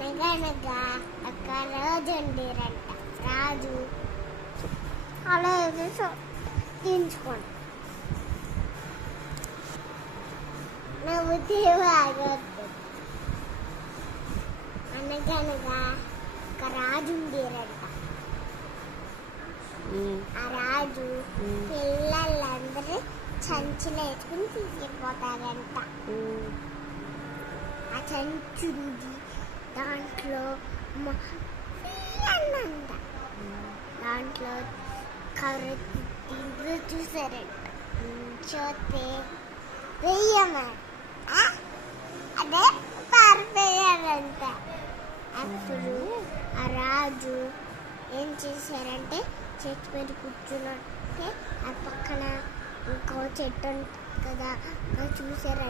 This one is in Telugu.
అనగనగా ఒక రాజు ఉండేరంట. రాజు అలా తీయించుకోండి నవ్వుతే ఆగొద్దు. అనగనగా ఒక రాజు ఉండేరంట. ఆ రాజు పిల్లలందరూ సంచులు వేసుకుని తీసుకుపోతారంట. ఆ సంచుంది దాంట్లో అంట. దాంట్లో కర్ర తింటూ చూసారంట. చూస్తే వెయ్యమా అదే పారిపోయారంట. అప్పుడు ఆ రాజు ఏం చేశారంటే చెట్టు మీద కూర్చున్నట్టే ఆ పక్కన ఇంకో చెట్టు ఉంటుంది కదా, చూసారంట.